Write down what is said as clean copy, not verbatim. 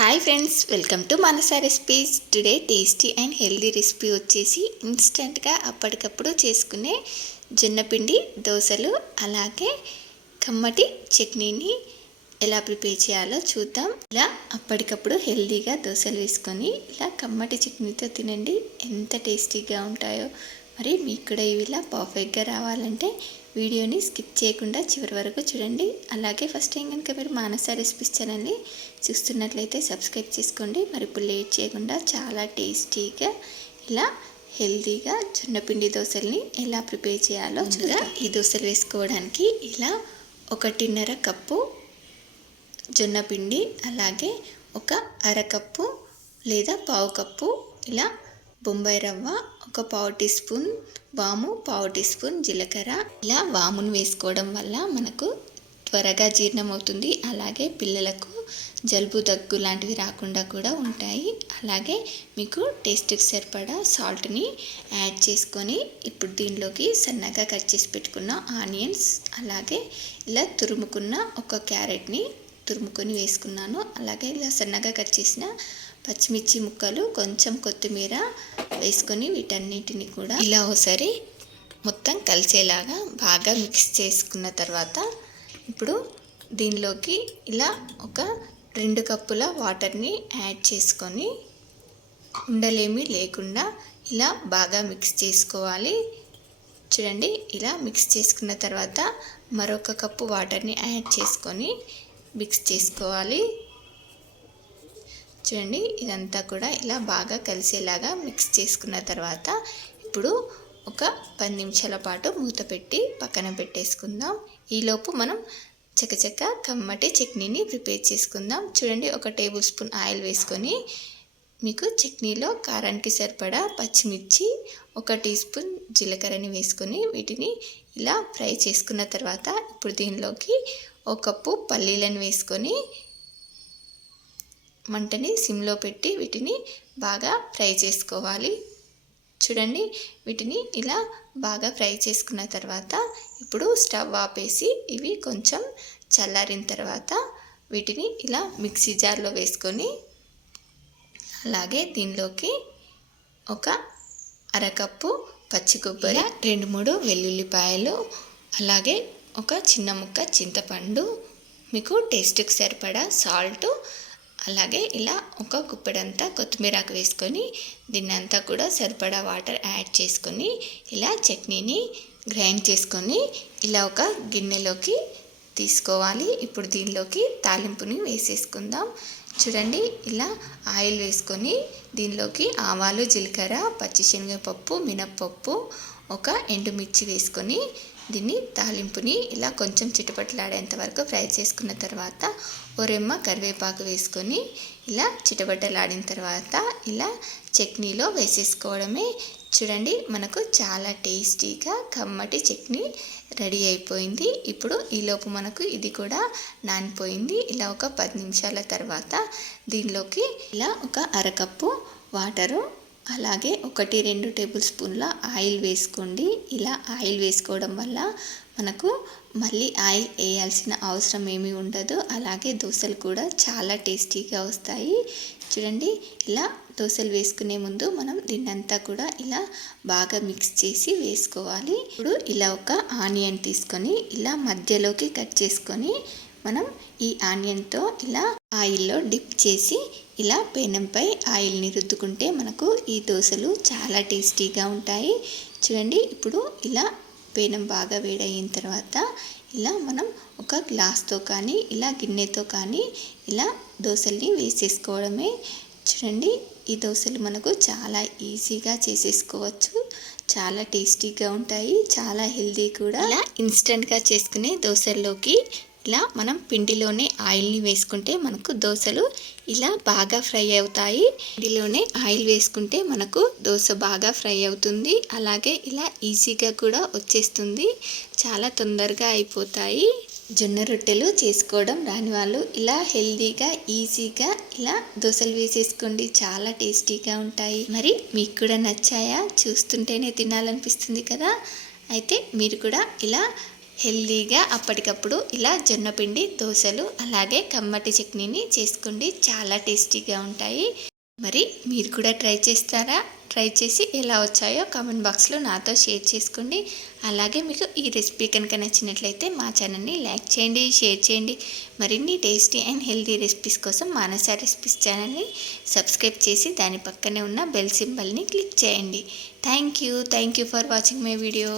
Hi friends, welcome to Manasa recipes. Today tasty and healthy recipe వచ్చేసి ఇన్స్టెంట్గా అప్పటికప్పుడు చేసుకునే జొన్నపిండి దోశలు, అలాగే కమ్మటి చట్నీని ఎలా ప్రిపేర్ చేయాలో చూద్దాం. ఇలా అప్పటికప్పుడు హెల్దీగా దోశలు వేసుకొని ఇలా కమ్మటి చట్నీతో తినండి, ఎంత టేస్టీగా ఉంటాయో. మరి మీకు కూడా ఇవి ఇలా పర్ఫెక్ట్గా రావాలంటే వీడియోని స్కిప్ చేయకుండా చివరి వరకు చూడండి. అలాగే ఫస్ట్ టైం కనుక మీరు మానస రెసిపీస్ ఛానల్ని చూస్తున్నట్లయితే సబ్స్క్రైబ్ చేసుకోండి. మరి ఇప్పుడు లేట్ చేయకుండా చాలా టేస్టీగా ఇలా హెల్తీగా జొన్నపిండి దోశల్ని ఎలా ప్రిపేర్ చేయాలో చూద్దాం. ఈ దోశలు వేసుకోవడానికి ఇలా 1.5 కప్పు జొన్నపిండి, అలాగే ఒక అరకప్పు లేదా పావు కప్పు ఇలా బొంబాయి రవ్వ, ఒక పావు టీ స్పూన్ వాము, పావు టీ స్పూన్ జీలకర్ర. ఇలా వామును వేసుకోవడం వల్ల మనకు త్వరగా జీర్ణం అవుతుంది, అలాగే పిల్లలకు జలుబు దగ్గు లాంటివి రాకుండా కూడా ఉంటాయి. అలాగే మీకు టేస్ట్కి సరిపడా సాల్ట్ని యాడ్ చేసుకొని ఇప్పుడు దీనిలోకి సన్నగా కట్ చేసి పెట్టుకున్న ఆనియన్స్, అలాగే ఇలా తురుముకున్న ఒక క్యారెట్ని తురుముకొని వేసుకున్నాను. అలాగే ఇలా సన్నగా కట్ చేసిన పచ్చిమిర్చి ముక్కలు, కొంచెం కొత్తిమీర వేసుకొని వీటన్నిటిని కూడా ఇలా ఒకసారి మొత్తం కలిసేలాగా బాగా మిక్స్ చేసుకున్న తర్వాత ఇప్పుడు దీనిలోకి ఇలా ఒక 2 కప్పుల వాటర్ని యాడ్ చేసుకొని ఉండలేమీ లేకుండా ఇలా బాగా మిక్స్ చేసుకోవాలి. చూడండి, ఇలా మిక్స్ చేసుకున్న తర్వాత మరొక కప్పు వాటర్ని యాడ్ చేసుకొని మిక్స్ చేసుకోవాలి. చూడండి, ఇదంతా కూడా ఇలా బాగా కలిసేలాగా మిక్స్ చేసుకున్న తర్వాత ఇప్పుడు ఒక 10 నిమిషాల పాటు మూత పెట్టి పక్కన పెట్టేసుకుందాం. ఈలోపు మనం చకచక కమ్మటి చట్నీని ప్రిపేర్ చేసుకుందాం. చూడండి, 1 టేబుల్ స్పూన్ ఆయిల్ వేసుకొని మీకు చట్నీలో కారానికి సరిపడా పచ్చిమిర్చి, 1 టీ స్పూన్ జీలకర్రని వేసుకొని వీటిని ఇలా ఫ్రై చేసుకున్న తర్వాత ఇప్పుడు దీనిలోకి 1 కప్పు పల్లీలను వేసుకొని మంటని సిమ్లో పెట్టి వీటిని బాగా ఫ్రై చేసుకోవాలి. చూడండి, వీటిని ఇలా బాగా ఫ్రై చేసుకున్న తర్వాత ఇప్పుడు స్టవ్ ఆపేసి ఇవి కొంచెం చల్లారిన తర్వాత వీటిని ఇలా మిక్సీ జార్లో వేసుకొని అలాగే దీనిలోకి ఒక అరకప్పు పచ్చి కొబ్బరి, 2-3 వెల్లుల్లిపాయలు, అలాగే ఒక చిన్న ముక్క చింతపండు, మీకు టేస్ట్కి సరిపడా సాల్ట్, అలాగే ఇలా ఒక గుప్పెడంతా కొత్తిమీరాకు వేసుకొని దీన్నంతా కూడా సరిపడా వాటర్ యాడ్ చేసుకొని ఇలా చట్నీని గ్రైండ్ చేసుకొని ఇలా ఒక గిన్నెలోకి తీసుకోవాలి. ఇప్పుడు దీనిలోకి తాలింపుని వేసేసుకుందాం. చూడండి, ఇలా ఆయిల్ వేసుకొని దీనిలోకి ఆవాలు, జీలకర్ర, పచ్చిశనగపప్పు, మినప్పప్పు, ఒక ఎండుమిర్చి వేసుకొని దీన్ని తాలింపుని ఇలా కొంచెం చిటపటలాడేంత వరకు ఫ్రై చేసుకున్న తర్వాత ఓ రెమ్మ కరివేపాకు వేసుకొని ఇలా చిటపటలాడిన తర్వాత ఇలా చట్నీలో వేసేసుకోవడమే. చూడండి, మనకు చాలా టేస్టీగా కమ్మటి చట్నీ రెడీ అయిపోయింది. ఇప్పుడు ఈలోపు మనకు ఇది కూడా నానిపోయింది. ఇలా ఒక 10 నిమిషాల తర్వాత దీనిలోకి ఇలా ఒక అరకప్పు వాటరు, అలాగే 1-2 టేబుల్ స్పూన్ల ఆయిల్ వేసుకోండి. ఇలా ఆయిల్ వేసుకోవడం వల్ల మనకు మళ్ళీ ఆయిల్ వేయాల్సిన అవసరం ఏమీ ఉండదు. అలాగే దోశలు కూడా చాలా టేస్టీగా వస్తాయి. చూడండి, ఇలా దోశలు వేసుకునే ముందు మనం దీన్నంతా కూడా ఇలా బాగా మిక్స్ చేసి వేసుకోవాలి. ఇప్పుడు ఇలా ఒక ఆనియన్ తీసుకొని ఇలా మధ్యలోకి కట్ చేసుకొని మనం ఈ ఆనియన్తో ఇలా ఆయిల్లో డిప్ చేసి ఇలా పెనంపై ఆయిల్ని రుద్దుకుంటే మనకు ఈ దోశలు చాలా టేస్టీగా ఉంటాయి. చూడండి, ఇప్పుడు ఇలా పెనం బాగా వేడయిన తర్వాత ఇలా మనం ఒక గ్లాస్తో కానీ ఇలా గిన్నెతో కానీ ఇలా దోశల్ని వేసేసుకోవడమే. చూడండి, ఈ దోశలు మనకు చాలా ఈజీగా చేసేసుకోవచ్చు, చాలా టేస్టీగా ఉంటాయి, చాలా హెల్దీ కూడా. ఇలా ఇన్స్టెంట్గా చేసుకునే దోశల్లోకి ఇలా మనం పిండిలోనే ఆయిల్ని వేసుకుంటే మనకు దోశలు ఇలా బాగా ఫ్రై అవుతాయి. పిండిలోనే ఆయిల్ వేసుకుంటే మనకు దోశ బాగా ఫ్రై అవుతుంది, అలాగే ఇలా ఈజీగా కూడా వచ్చేస్తుంది, చాలా తొందరగా అయిపోతాయి. జొన్న రొట్టెలు చేసుకోవడం రాని వాళ్ళు ఇలా హెల్దీగా ఈజీగా ఇలా దోశలు వేసేసుకోండి, చాలా టేస్టీగా ఉంటాయి. మరి మీకు కూడా నచ్చాయా? చూస్తుంటేనే తినాలనిపిస్తుంది కదా. అయితే మీరు కూడా ఇలా హెల్దీగా అప్పటికప్పుడు ఇలా జొన్నపిండి దోశలు అలాగే కమ్మటి చట్నీని చేసుకోండి. చాలా టేస్టీగా ఉంటాయి. మరి మీరు కూడా ట్రై చేస్తారా? ట్రై చేసి ఎలా వచ్చాయో కామెంట్ బాక్స్లో నాతో షేర్ చేసుకోండి. అలాగే మీకు ఈ రెసిపీ కనుక నచ్చినట్లయితే మా ఛానల్ని లైక్ చేయండి, షేర్ చేయండి. మరిన్ని టేస్టీ అండ్ హెల్దీ రెసిపీస్ కోసం మానస రెసిపీస్ ఛానల్ని సబ్స్క్రైబ్ చేసి దాని పక్కనే ఉన్న బెల్ సింబల్ని క్లిక్ చేయండి. Thank you for watching my video.